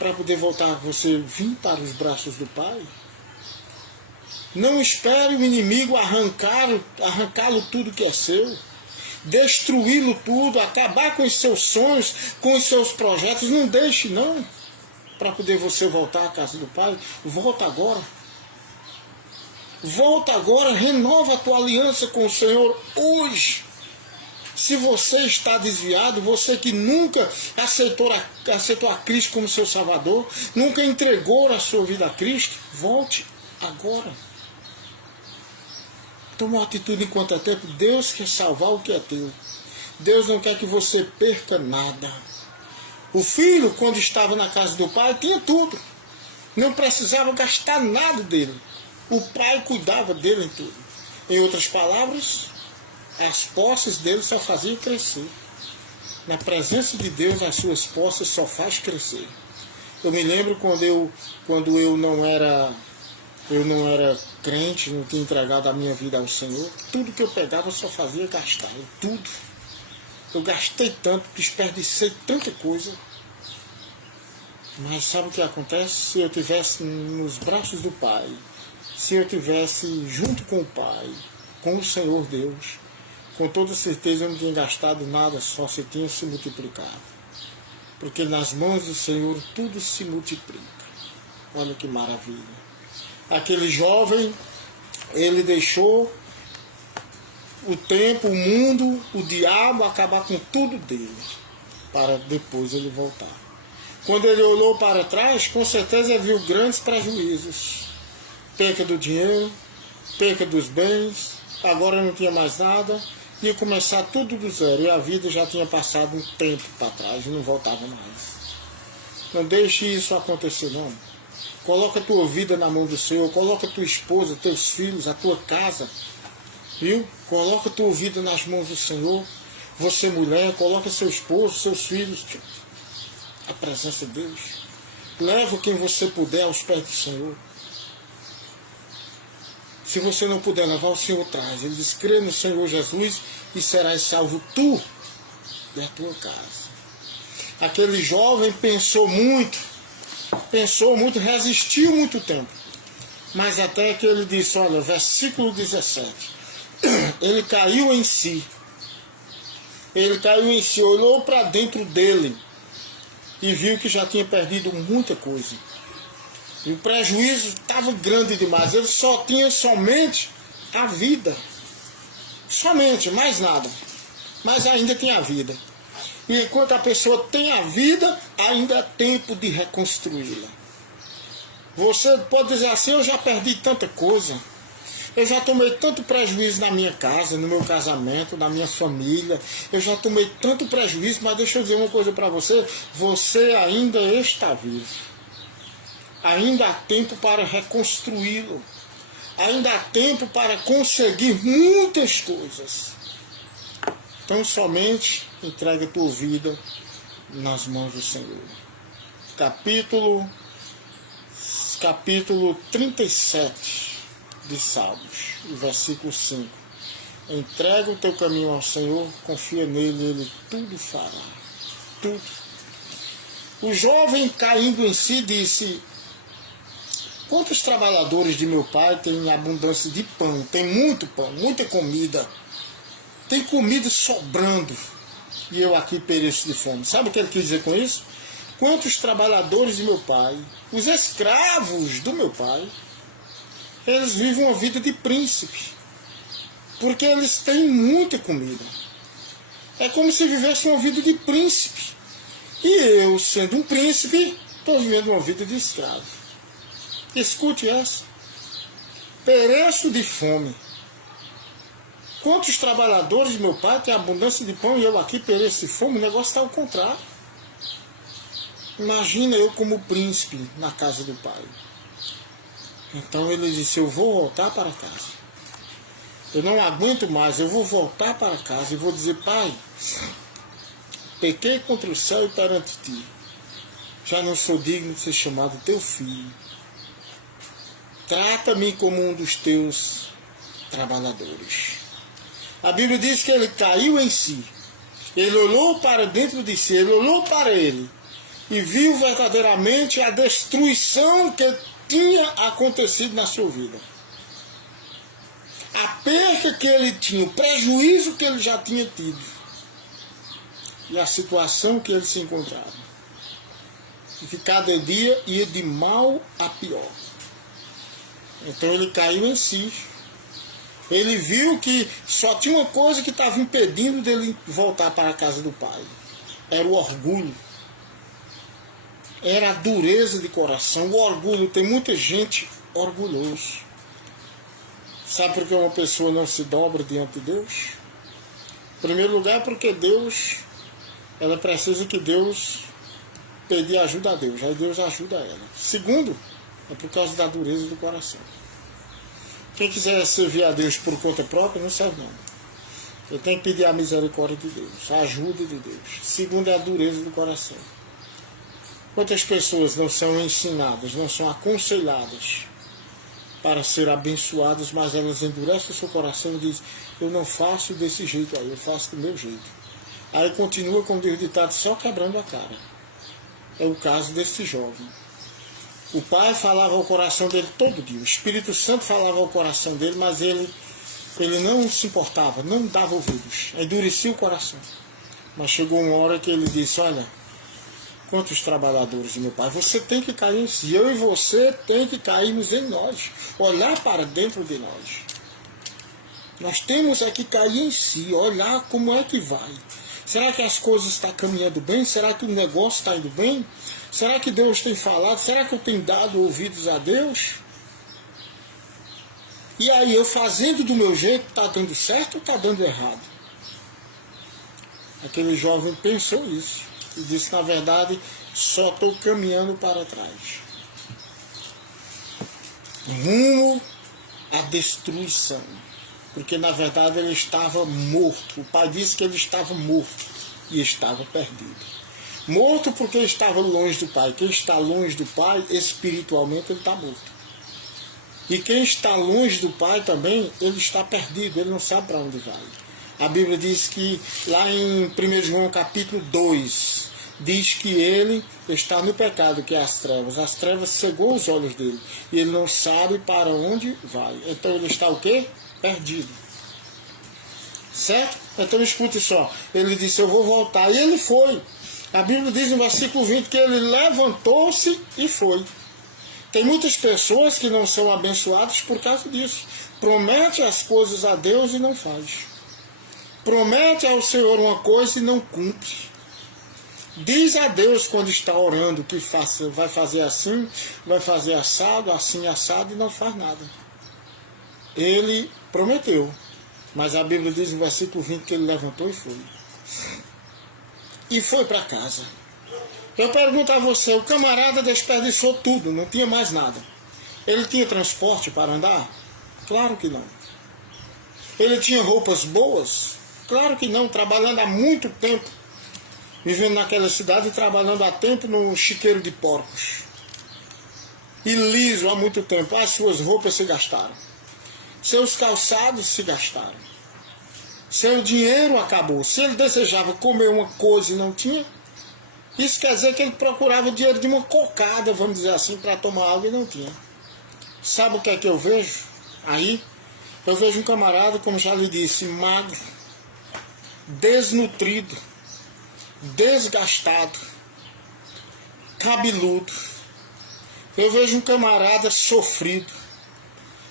Para poder voltar você vir para os braços do Pai. Não espere o inimigo arrancá-lo tudo que é seu. Destruí-lo tudo, acabar com os seus sonhos, com os seus projetos. Não deixe não, para poder você voltar à casa do Pai. Volta agora. Volta agora, renova a tua aliança com o Senhor hoje. Se você está desviado, você que nunca aceitou a Cristo como seu Salvador, nunca entregou a sua vida a Cristo, volte agora. Toma uma atitude enquanto é tempo. Deus quer salvar o que é teu. Deus não quer que você perca nada. O filho, quando estava na casa do pai, tinha tudo. Não precisava gastar nada dele. O pai cuidava dele em tudo. Em outras palavras, as posses dele só faziam crescer. Na presença de Deus, as suas posses só faz crescer. Eu me lembro quando eu não era crente, não tinha entregado a minha vida ao Senhor, tudo que eu pegava eu só fazia gastar, tudo. Eu gastei tanto, desperdicei tanta coisa. Mas sabe o que acontece? Se eu estivesse nos braços do Pai, se eu estivesse junto com o Pai, com o Senhor Deus, com toda certeza eu não tinha gastado nada, só se tinha se multiplicado. Porque nas mãos do Senhor tudo se multiplica. Olha que maravilha. Aquele jovem, ele deixou o tempo, o mundo, o diabo acabar com tudo dele, para depois ele voltar. Quando ele olhou para trás, com certeza viu grandes prejuízos. Perca do dinheiro, perca dos bens, agora não tinha mais nada, ia começar tudo do zero, e a vida já tinha passado um tempo para trás, não voltava mais. Não deixe isso acontecer, não. Coloca a tua vida na mão do Senhor, coloca a tua esposa, teus filhos, a tua casa, viu? Coloca a tua vida nas mãos do Senhor. Você, mulher, coloca seu esposo, seus filhos, a presença de Deus. Leva quem você puder aos pés do Senhor. Se você não puder levar, o Senhor traz. Ele diz, crê no Senhor Jesus e serás salvo tu e a tua casa. Aquele jovem pensou muito, resistiu muito tempo. Mas até que ele disse, olha, versículo 17, ele caiu em si. Ele caiu em si, olhou para dentro dele e viu que já tinha perdido muita coisa. E o prejuízo estava grande demais. Ele só tinha somente a vida. Somente, mais nada. Mas ainda tem a vida. E enquanto a pessoa tem a vida, ainda é tempo de reconstruí-la. Você pode dizer assim, eu já perdi tanta coisa. Eu já tomei tanto prejuízo na minha casa, no meu casamento, na minha família. Eu já tomei tanto prejuízo, mas deixa eu dizer uma coisa para você. Você ainda está vivo. Ainda há tempo para reconstruí-lo. Ainda há tempo para conseguir muitas coisas. Então somente entrega a tua vida nas mãos do Senhor. Capítulo 37 de Salmos, versículo 5. Entrega o teu caminho ao Senhor, confia nele, ele tudo fará. Tudo. O jovem, caindo em si, disse, quantos trabalhadores de meu pai têm abundância de pão? Tem muito pão, muita comida. Tem comida sobrando. E eu aqui pereço de fome. Sabe o que ele quis dizer com isso? Quantos trabalhadores de meu pai, os escravos do meu pai, eles vivem uma vida de príncipe. Porque eles têm muita comida. É como se vivesse uma vida de príncipe. E eu, sendo um príncipe, estou vivendo uma vida de escravo. Escute essa. Pereço de fome. Quantos trabalhadores de meu pai têm abundância de pão e eu aqui pereço de fome? O negócio está ao contrário. Imagina eu como príncipe na casa do pai. Então ele disse, eu vou voltar para casa. Eu não aguento mais, eu vou voltar para casa e vou dizer, pai, pequei contra o céu e perante ti. Já não sou digno de ser chamado teu filho. Trata-me como um dos teus trabalhadores. A Bíblia diz que ele caiu em si. Ele olhou para dentro de si, ele olhou para ele e viu verdadeiramente a destruição que tinha acontecido na sua vida. A perca que ele tinha, o prejuízo que ele já tinha tido e a situação que ele se encontrava. E que cada dia ia de mal a pior. Então ele caiu em si. Ele viu que só tinha uma coisa que estava impedindo dele voltar para a casa do pai. Era o orgulho. Era a dureza de coração. O orgulho, tem muita gente orgulhosa. Sabe por que uma pessoa não se dobra diante de Deus? Em primeiro lugar, porque Deus, ela precisa que Deus pedir ajuda a Deus. Aí Deus ajuda ela. Segundo, é por causa da dureza do coração. Quem quiser servir a Deus por conta própria, não serve não. Eu tenho que pedir a misericórdia de Deus, a ajuda de Deus. Segundo é a dureza do coração. Quantas pessoas não são ensinadas, não são aconselhadas para ser abençoadas, mas elas endurecem o seu coração e dizem, eu não faço desse jeito aí, eu faço do meu jeito. Aí continua, como diz o ditado, só quebrando a cara. É o caso desse jovem. O pai falava ao coração dele todo dia, o Espírito Santo falava ao coração dele, mas ele não se importava, não dava ouvidos, endurecia o coração. Mas chegou uma hora que ele disse, olha, quantos trabalhadores de meu pai, você tem que cair em si, eu e você tem que cairmos em nós, olhar para dentro de nós. Nós temos é que cair em si, olhar como é que vai. Será que as coisas estão caminhando bem? Será que o negócio está indo bem? Será que Deus tem falado? Será que eu tenho dado ouvidos a Deus? E aí eu fazendo do meu jeito, está dando certo ou está dando errado? Aquele jovem pensou isso e disse, na verdade, só estou caminhando para trás. Rumo à destruição. Porque na verdade ele estava morto. O pai disse que ele estava morto e estava perdido. Morto porque estava longe do pai. Quem está longe do pai, espiritualmente ele está morto. E quem está longe do pai também, ele está perdido, ele não sabe para onde vai. A Bíblia diz que lá em 1 João capítulo 2, diz que ele está no pecado, que é as trevas. As trevas cegou os olhos dele. E ele não sabe para onde vai. Então ele está o quê? Perdido. Certo? Então escute só. Ele disse, eu vou voltar. E ele foi. A Bíblia diz no versículo 20 que ele levantou-se e foi. Tem muitas pessoas que não são abençoadas por causa disso. Promete as coisas a Deus e não faz. Promete ao Senhor uma coisa e não cumpre. Diz a Deus quando está orando que vai fazer assim, vai fazer assado, assim assado e não faz nada. Ele prometeu. Mas a Bíblia diz no versículo 20 que ele levantou e foi. E foi para casa. Eu pergunto a você, o camarada desperdiçou tudo, não tinha mais nada. Ele tinha transporte para andar? Claro que não. Ele tinha roupas boas? Claro que não, trabalhando há muito tempo. Vivendo naquela cidade e trabalhando há tempo no chiqueiro de porcos. E liso há muito tempo. As suas roupas se gastaram. Seus calçados se gastaram. Seu dinheiro acabou. Se ele desejava comer uma coisa e não tinha, isso quer dizer que ele procurava o dinheiro de uma cocada, vamos dizer assim, para tomar água e não tinha. Sabe o que é que eu vejo aí? Eu vejo um camarada, como já lhe disse, magro, desnutrido, desgastado, cabeludo. Eu vejo um camarada sofrido.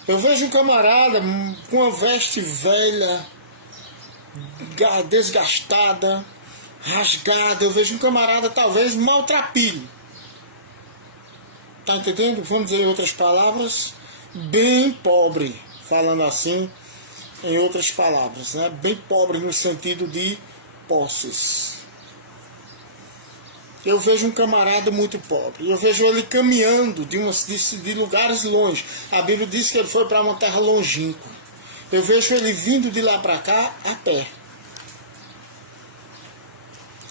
Eu vejo um camarada com uma veste velha, desgastada, rasgada. Eu vejo um camarada talvez maltrapilho. Tá entendendo? Vamos dizer em outras palavras, bem pobre, falando assim, em outras palavras, né? Bem pobre no sentido de posses. Eu vejo um camarada muito pobre. Eu vejo ele caminhando de lugares longe. A Bíblia diz que ele foi para uma terra longínqua. Eu vejo ele vindo de lá para cá a pé.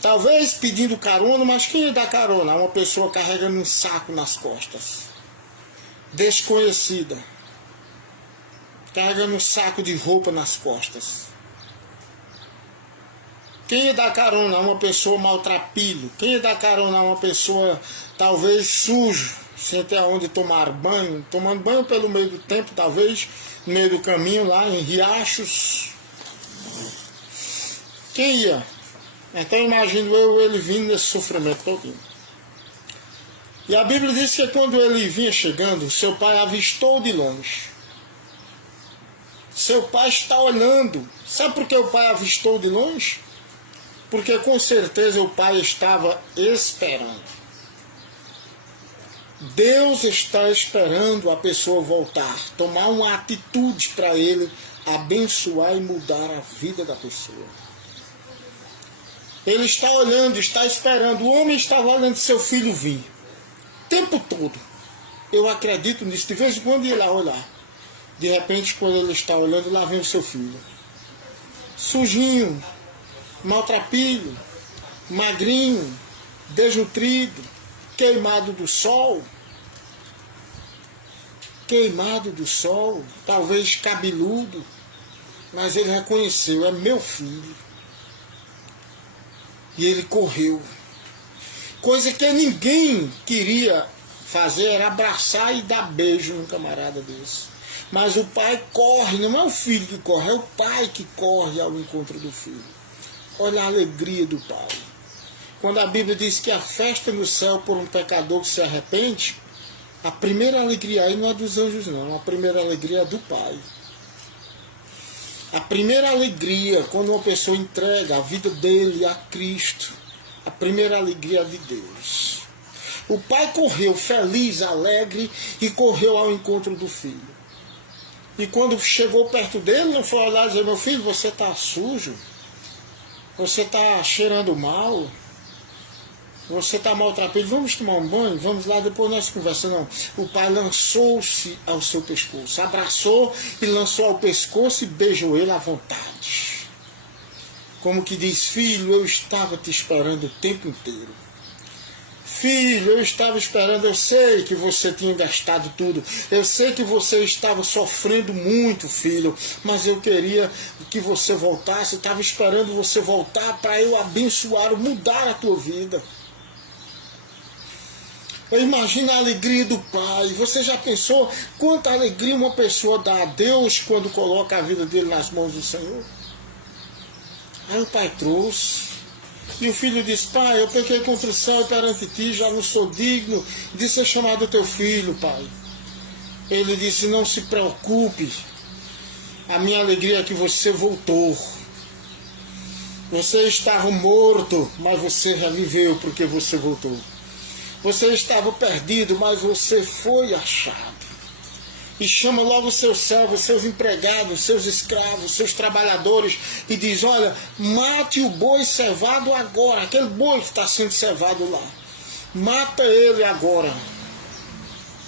Talvez pedindo carona, mas quem dá carona? Uma pessoa carregando um saco nas costas. Desconhecida. Carregando um saco de roupa nas costas. Quem dá carona a uma pessoa maltrapilho? Quem dá carona a uma pessoa talvez sujo, sem ter onde tomar banho, tomando banho pelo meio do tempo, talvez, no meio do caminho, lá em riachos? Quem ia? Então imagino ele vindo nesse sofrimento todinho. E a Bíblia diz que quando ele vinha chegando, seu pai avistou de longe. Seu pai está olhando. Sabe por que o pai avistou de longe? Porque com certeza o pai estava esperando. Deus está esperando a pessoa voltar, tomar uma atitude para ele, abençoar e mudar a vida da pessoa. Ele está olhando, está esperando. O homem estava olhando seu filho vir. O tempo todo. Eu acredito nisso. De vez em quando ia lá olhar. De repente, quando ele está olhando, lá vem o seu filho. Sujinho, maltrapilho, magrinho, desnutrido, queimado do sol. Queimado do sol, talvez cabeludo. Mas ele reconheceu, é meu filho. E ele correu. Coisa que ninguém queria fazer era abraçar e dar beijo num camarada desse. Mas o pai corre, não é o filho que corre, é o pai que corre ao encontro do filho. Olha a alegria do pai. Quando a Bíblia diz que a festa no céu por um pecador que se arrepende, a primeira alegria aí não é dos anjos não, a primeira alegria é do pai. A primeira alegria, quando uma pessoa entrega a vida dele a Cristo, a primeira alegria é de Deus. O pai correu feliz, alegre, e correu ao encontro do filho. E quando chegou perto dele, não foi olhar e dizer: meu filho, você está sujo, você está cheirando mal, você está maltrapilho, vamos tomar um banho, vamos lá, depois nós conversamos. Não, o pai lançou-se ao seu pescoço, abraçou e lançou ao pescoço e beijou ele à vontade. Como que diz: filho, eu estava te esperando o tempo inteiro. Filho, eu estava esperando, eu sei que você tinha gastado tudo, eu sei que você estava sofrendo muito, filho, mas eu queria que você voltasse, eu estava esperando você voltar para eu abençoar, mudar a tua vida. Eu imagino a alegria do pai. Você já pensou quanta alegria uma pessoa dá a Deus quando coloca a vida dele nas mãos do Senhor? Aí o pai trouxe. E o filho disse: pai, eu pequei contra o céu e perante ti, já não sou digno de ser chamado teu filho, pai. Ele disse: não se preocupe, a minha alegria é que você voltou. Você estava morto, mas você reviveu porque você voltou. Você estava perdido, mas você foi achado. E chama logo os seus servos, seus empregados, seus escravos, seus trabalhadores, e diz: olha, mate o boi cevado agora, aquele boi que está sendo cevado lá. Mata ele agora,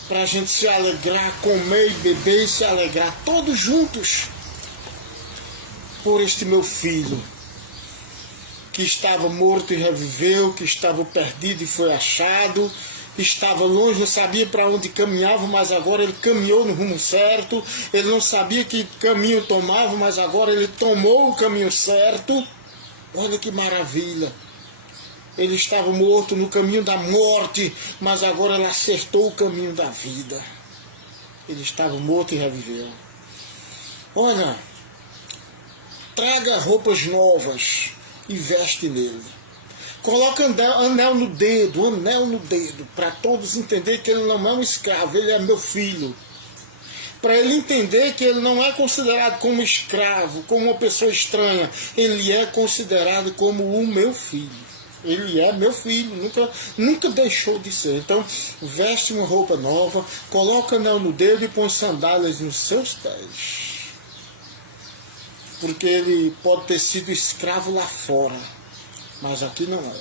para a gente se alegrar, comer e beber e se alegrar, todos juntos, por este meu filho, que estava morto e reviveu, que estava perdido e foi achado, estava longe, não sabia para onde caminhava, mas agora ele caminhou no rumo certo. Ele não sabia que caminho tomava, mas agora ele tomou o caminho certo. Olha que maravilha. Ele estava morto no caminho da morte, mas agora ele acertou o caminho da vida. Ele estava morto e reviveu. Olha, traga roupas novas e veste nele. Coloca anel no dedo, para todos entenderem que ele não é um escravo, ele é meu filho. Para ele entender que ele não é considerado como escravo, como uma pessoa estranha, ele é considerado como o meu filho. Ele é meu filho, nunca deixou de ser. Então, veste uma roupa nova, coloca anel no dedo e põe sandálias nos seus pés. Porque ele pode ter sido escravo lá fora, mas aqui não é.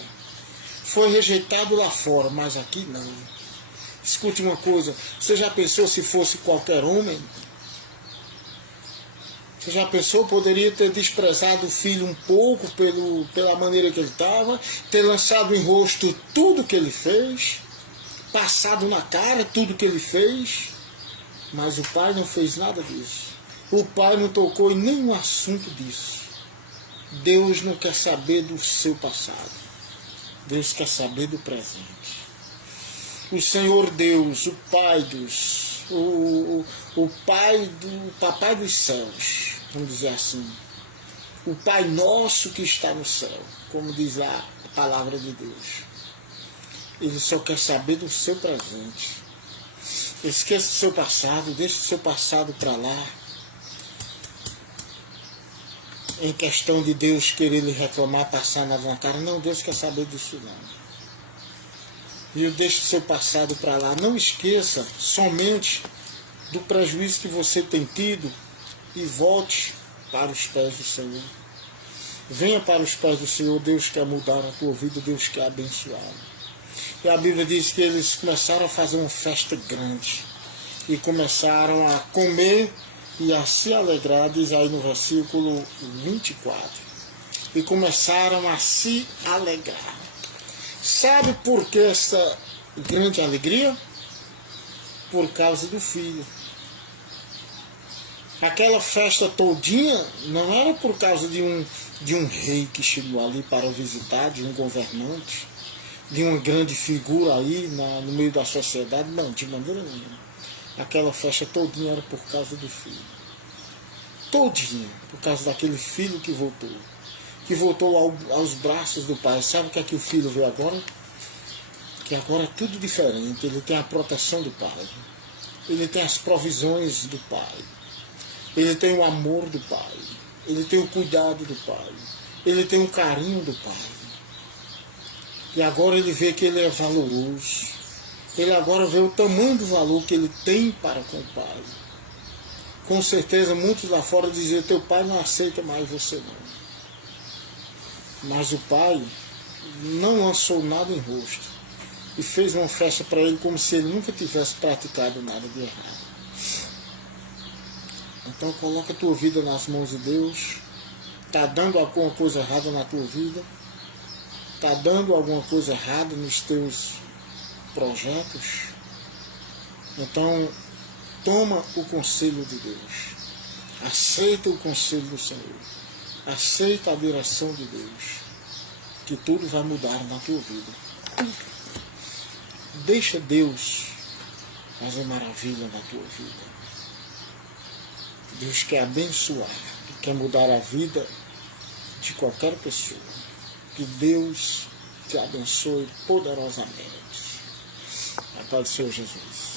Foi rejeitado lá fora, mas aqui não. Escute uma coisa, você já pensou se fosse qualquer homem? Você já pensou, poderia ter desprezado o filho um pouco pela maneira que ele estava, ter lançado em rosto tudo que ele fez, passado na cara tudo que ele fez, mas o pai não fez nada disso. O pai não tocou em nenhum assunto disso. Deus não quer saber do seu passado. Deus quer saber do presente. O Senhor Deus, o Pai o Papai dos céus, vamos dizer assim, o Pai nosso que está no céu, como diz lá a palavra de Deus, ele só quer saber do seu presente. Esqueça o seu passado, deixe o seu passado para lá, em questão de Deus querer lhe reclamar, passar na vontade. Não, Deus quer saber disso não. E deixe o seu passado para lá. Não esqueça somente do prejuízo que você tem tido e volte para os pés do Senhor. Venha para os pés do Senhor. Deus quer mudar a tua vida, Deus quer abençoar. E a Bíblia diz que eles começaram a fazer uma festa grande e começaram a comer e a se alegrar, diz aí no versículo 24. E começaram a se alegrar. Sabe por que essa grande alegria? Por causa do filho. Aquela festa todinha não era por causa de um rei que chegou ali para visitar, de um governante, de uma grande figura aí no meio da sociedade. Não, de maneira nenhuma. Aquela festa todinha era por causa do filho. Todinha, por causa daquele filho que voltou aos braços do pai. Sabe o que é que o filho vê agora? Que agora é tudo diferente. Ele tem a proteção do pai. Ele tem as provisões do pai. Ele tem o amor do pai. Ele tem o cuidado do pai. Ele tem o carinho do pai. E agora ele vê que ele é valoroso. Ele agora vê o tamanho do valor que ele tem para com o pai. com certeza muitos lá fora diziam, teu pai não aceita mais você não. Mas o pai não lançou nada em rosto e fez uma festa para ele como se ele nunca tivesse praticado nada de errado. Então coloca a tua vida nas mãos de Deus. Está dando alguma coisa errada na tua vida? Está dando alguma coisa errada nos teus projetos? Então toma o conselho de Deus. Aceita o conselho do Senhor. Aceita a direção de Deus. Que tudo vai mudar na tua vida. Deixa Deus fazer maravilha na tua vida. Deus quer abençoar, quer mudar a vida de qualquer pessoa. Que Deus te abençoe poderosamente. A paz do Senhor Jesus.